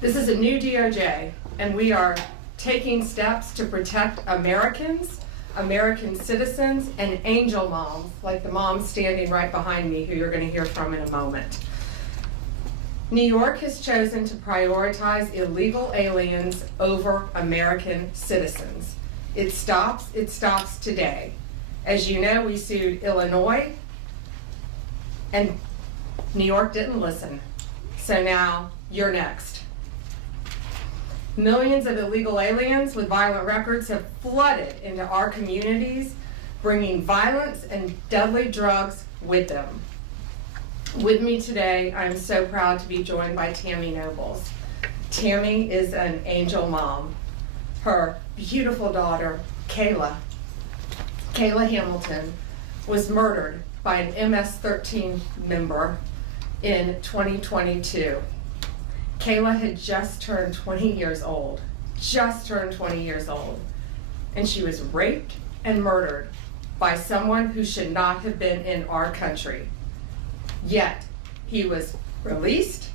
This is a new DOJ, and we are taking steps to protect Americans, American citizens, and angel moms, like the mom standing right behind me, who you're going to hear from in a moment. New York has chosen to prioritize illegal aliens over American citizens. It stops today. As you know, we sued Illinois, and New York didn't listen. So now you're next. Millions of illegal aliens with violent records have flooded into our communities, bringing violence and deadly drugs with them. With me today, I'm so proud to be joined by Tammy Nobles. Tammy is an angel mom. Her beautiful daughter, Kayla Hamilton, was murdered by an MS-13 member in 2022. Kayla had just turned 20 years old, and she was raped and murdered by someone who should not have been in our country. Yet, he was released,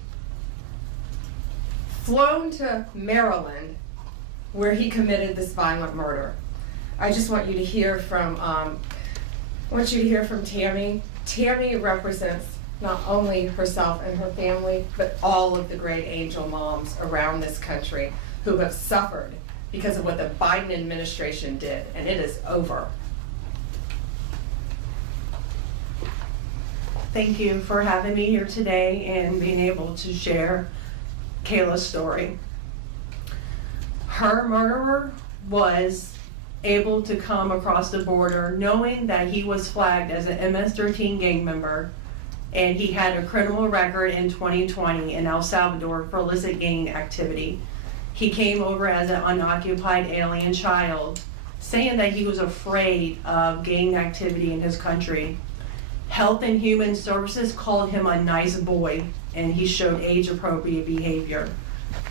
flown to Maryland, where he committed this violent murder. I just want you to hear from, Tammy. Tammy represents not only herself and her family, but all of the great angel moms around this country who have suffered because of what the Biden administration did, and it is over. Thank you for having me here today and being able to share Kayla's story. Her murderer was able to come across the border knowing that he was flagged as an MS-13 gang member, and he had a criminal record in 2020 in El Salvador for illicit gang activity. He came over as an unoccupied alien child, saying that he was afraid of gang activity in his country. Health and Human Services called him a nice boy, and he showed age-appropriate behavior.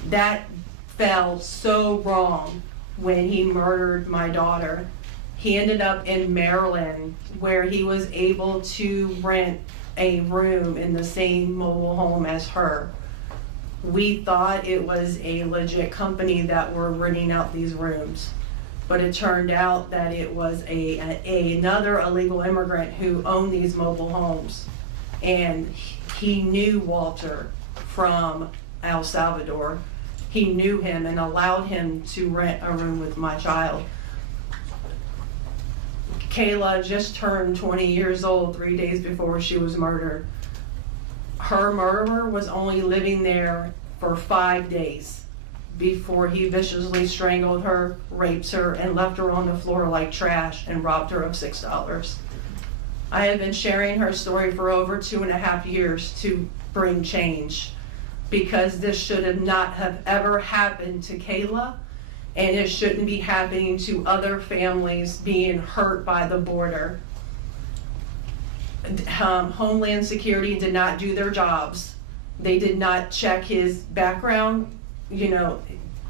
That fell so wrong when he murdered my daughter. He ended up in Maryland, where he was able to rent a room in the same mobile home as her. We thought it was a legit company that were renting out these rooms, but it turned out that it was another illegal immigrant who owned these mobile homes, and he knew Walter from El Salvador. He knew him and allowed him to rent a room with my child. Kayla just turned 20 years old 3 days before she was murdered. Her murderer was only living there for 5 days before he viciously strangled her, raped her, and left her on the floor like trash and robbed her of $6. I have been sharing her story for over 2.5 years to bring change, because this should not have ever happened to Kayla, and it shouldn't be happening to other families being hurt by the border. Homeland Security did not do their jobs. They did not check his background. You know,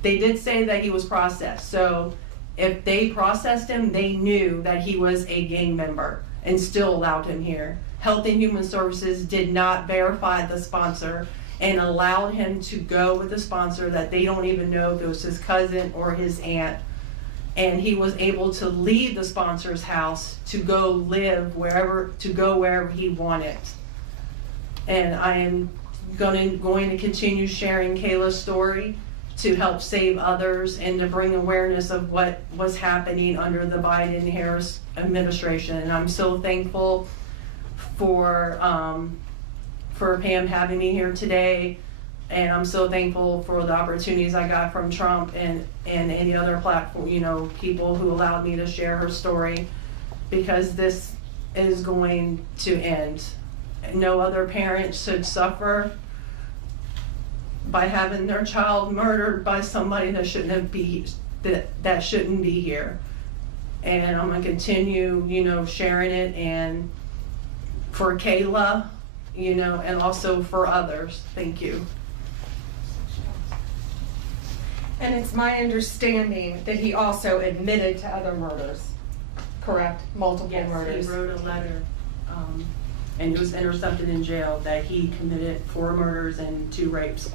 they did say that he was processed. So if they processed him, they knew that he was a gang member and still allowed him here. Health and Human Services did not verify the sponsor and allowed him to go with a sponsor that they don't even know if it was his cousin or his aunt. And he was able to leave the sponsor's house to go live wherever he wanted. And I am going to continue sharing Kayla's story to help save others and to bring awareness of what was happening under the Biden-Harris administration. And I'm so thankful for Pam having me here today, and I'm so thankful for the opportunities I got from Trump and any other platform, people who allowed me to share her story, because this is going to end. No other parent should suffer by having their child murdered by somebody that shouldn't be here. And I'm gonna continue, sharing it, and for Kayla, and also for others. Thank you. And it's my understanding that he also admitted to other murders, correct? Multiple Yes, murders. he wrote a letter and he was intercepted in jail, that he committed 4 murders and 2 rapes.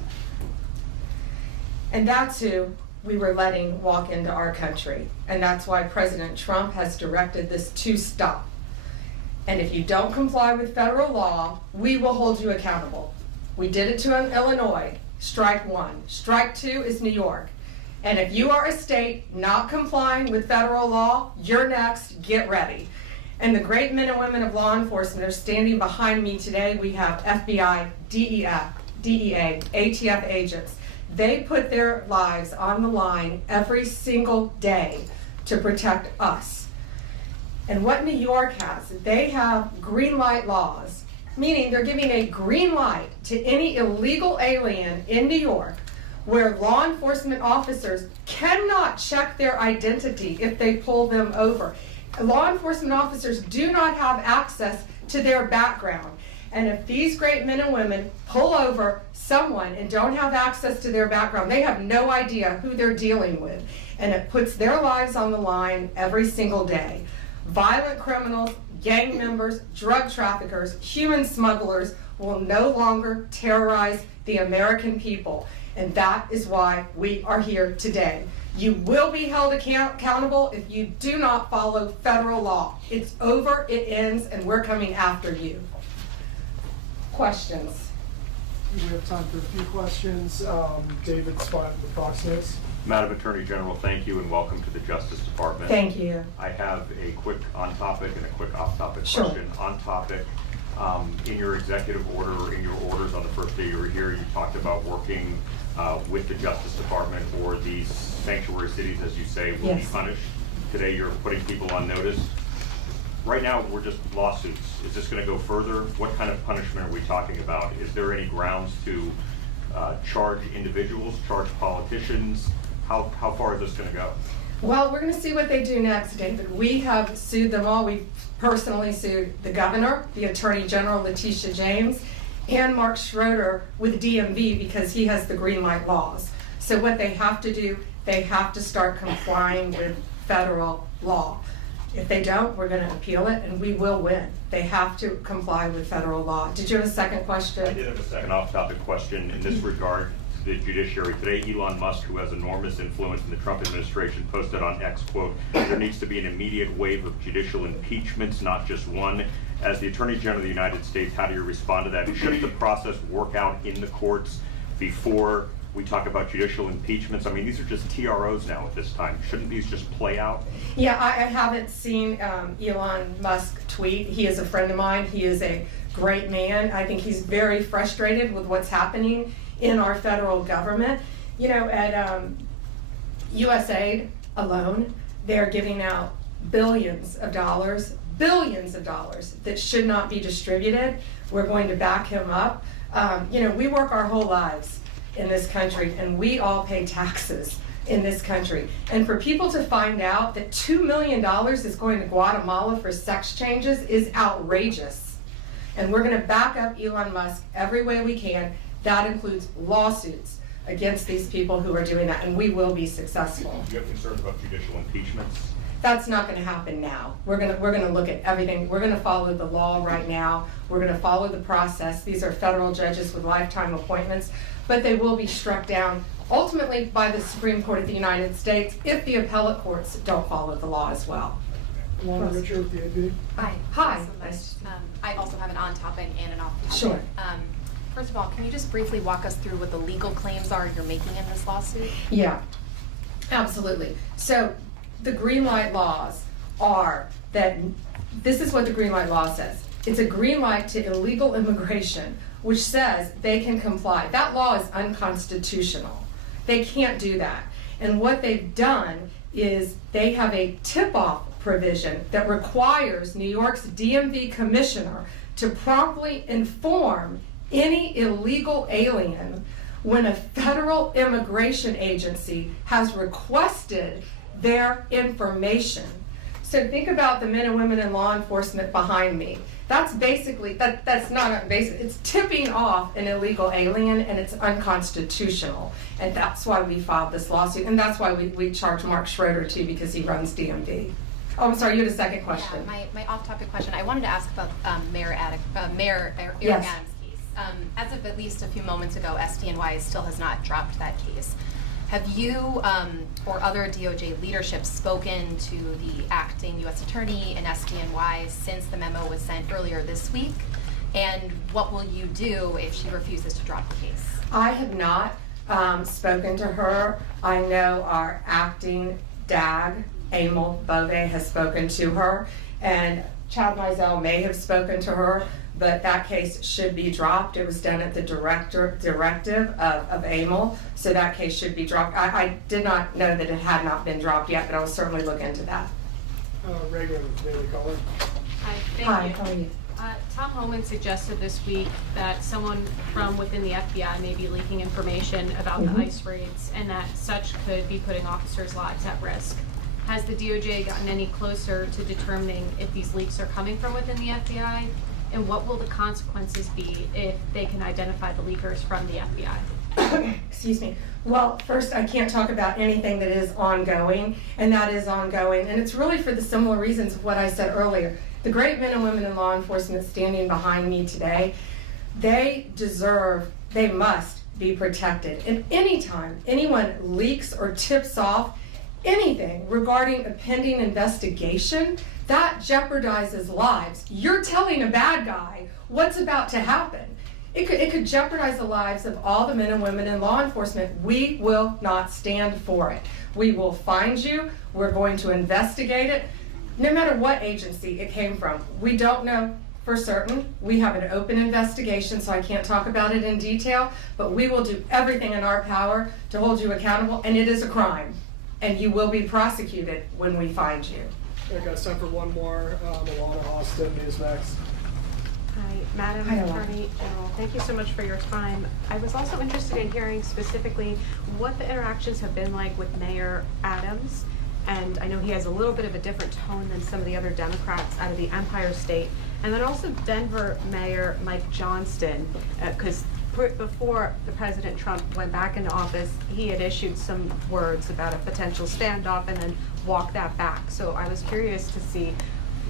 And that's who we were letting walk into our country. And that's why President Trump has directed this to stop. And if you don't comply with federal law, we will hold you accountable. We did it to Illinois, strike 1. Strike 2 is New York. And if you are a state not complying with federal law, you're next, get ready. And the great men and women of law enforcement are standing behind me today. We have FBI, DEA, ATF agents. They put their lives on the line every single day to protect us. And what New York has, they have green light laws, meaning they're giving a green light to any illegal alien in New York where law enforcement officers cannot check their identity if they pull them over. Law enforcement officers do not have access to their background. And if these great men and women pull over someone and don't have access to their background, they have no idea who they're dealing with. And it puts their lives on the line every single day. Violent criminals, gang members, drug traffickers, human smugglers will no longer terrorize the American people. And that is why we are here today. You will be held accountable if you do not follow federal law. It's over, it ends, and we're coming after you. Questions? We have time for a few questions. David Spot, the Fox News. Madam Attorney General, thank you and welcome to the Justice Department. Thank you. I have a quick on-topic and a quick off-topic Sure. question. On topic, in your executive order or in your orders on the first day you were here, you talked about working with the Justice Department, or these sanctuary cities, as you say, will be Yes. punished. Today you're putting people on notice. Right now, we're just lawsuits. Is this going to go further? What kind of punishment are we talking about? Is there any grounds to charge individuals, charge politicians? How far is this going to go? Well, we're going to see what they do next, David. We have sued them all. We've personally sued the governor, the Attorney General, Letitia James, and Mark Schroeder with DMV because he has the green light laws. So what they have to do, they have to start complying with federal law. If they don't, we're going to appeal it and we will win. They have to comply with federal law. Did you have a second question? I did have a second off-topic question in this regard to the judiciary. Today, Elon Musk, who has enormous influence in the Trump administration, posted on X, quote, "There needs to be an immediate wave of judicial impeachments, not just one." As the Attorney General of the United States, how do you respond to that? Shouldn't the process work out in the courts before we talk about judicial impeachments? I mean, these are just TROs now at this time. Shouldn't these just play out? Yeah, I haven't seen Elon Musk tweet. He is a friend of mine. He is a great man. I think he's very frustrated with what's happening in our federal government. You know, at USAID alone, they're giving out billions of dollars that should not be distributed. We're going to back him up. You know, we work our whole lives in this country and we all pay taxes in this country. And for people to find out that $2 million is going to Guatemala for sex changes is outrageous. And we're going to back up Elon Musk every way we can. That includes lawsuits against these people who are doing that, and we will be successful. Do you have concerns about judicial impeachments? That's not going to happen now. We're going to look at everything. We're going to follow the law right now. We're going to follow the process. These are federal judges with lifetime appointments, but they will be struck down ultimately by the Supreme Court of the United States if the appellate courts don't follow the law as well. Lana Richard with the AP. Hi. Hi. Thanks so much. I also have an on-topic and an off-topic. Sure. First of all, can you just briefly walk us through what the legal claims are you're making in this lawsuit? Yeah, absolutely. So the green light laws are that, this is what the green light law says. It's a green light to illegal immigration, which says they can comply. That law is unconstitutional. They can't do that. And what they've done is they have a tip-off provision that requires New York's DMV commissioner to promptly inform any illegal alien when a federal immigration agency has requested their information. So think about the men and women in law enforcement behind me. That's basically, that's not basic, it's tipping off an illegal alien and it's unconstitutional. And that's why we filed this lawsuit, and that's why we charge Mark Schroeder too, because he runs DMV. Oh, I'm sorry, you had a second question. Yeah, my off-topic question. I wanted to ask about Mayor Eric Yes. Adams' case. As of at least a few moments ago, SDNY still has not dropped that case. Have you or other DOJ leadership spoken to the acting U.S. Attorney in SDNY since the memo was sent earlier this week? And what will you do if she refuses to drop the case? I have not spoken to her. I know our acting DAG, Emil Bove, has spoken to her, and Chad Mizell may have spoken to her, but that case should be dropped. It was done at the directive of Emil, so that case should be dropped. I did not know that it had not been dropped yet, but I will certainly look into that. Reagan, Daily Caller. Hi, Hi, thank how are you. you? Tom Homan suggested this week that someone from within the FBI may be leaking information about the ICE raids and that such could be putting officers' lives at risk. Has the DOJ gotten any closer to determining if these leaks are coming from within the FBI? And what will the consequences be if they can identify the leakers from the FBI? Excuse me. Well, first, I can't talk about anything that is ongoing, and that is ongoing. And it's really for the similar reasons of what I said earlier. The great men and women in law enforcement standing behind me today, they must be protected. And anytime anyone leaks or tips off anything regarding a pending investigation, that jeopardizes lives. You're telling a bad guy what's about to happen. It could jeopardize the lives of all the men and women in law enforcement. We will not stand for it. We will find you. We're going to investigate it, no matter what agency it came from. We don't know for certain. We have an open investigation, so I can't talk about it in detail, but we will do everything in our power to hold you accountable, and it is a crime, and you will be prosecuted when we find you. Okay, guys, time for one more. Alana Austin is next. Hi, Madam Hi, Alana. Attorney General. Thank you so much for your time. I was also interested in hearing specifically what the interactions have been like with Mayor Adams. And I know he has a little bit of a different tone than some of the other Democrats out of the Empire State. And then also Denver Mayor Mike Johnston, because before the President Trump went back into office, he had issued some words about a potential standoff and then walked that back. So I was curious to see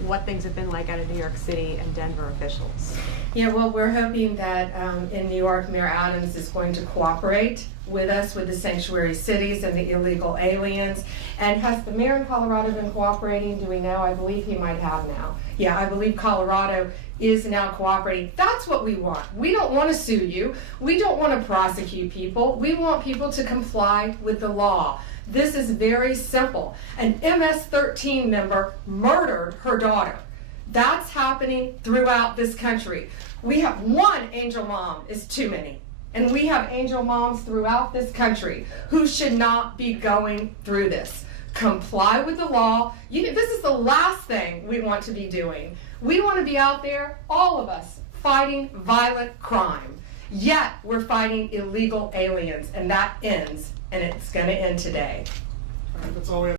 what things have been like out of New York City and Denver officials. Yeah, well, we're hoping that in New York, Mayor Adams is going to cooperate with us with the sanctuary cities and the illegal aliens. And has the mayor in Colorado been cooperating? Do we know? I believe he might have now. Yeah, I believe Colorado is now cooperating. That's what we want. We don't want to sue you. We don't want to prosecute people. We want people to comply with the law. This is very simple. An MS-13 member murdered her daughter. That's happening throughout this country. We have one angel mom is too many. And we have angel moms throughout this country who should not be going through this. Comply with the law. This is the last thing we want to be doing. We want to be out there, all of us, fighting violent crime. Yet we're fighting illegal aliens, and that ends, and it's going to end today. All right, that's all we have.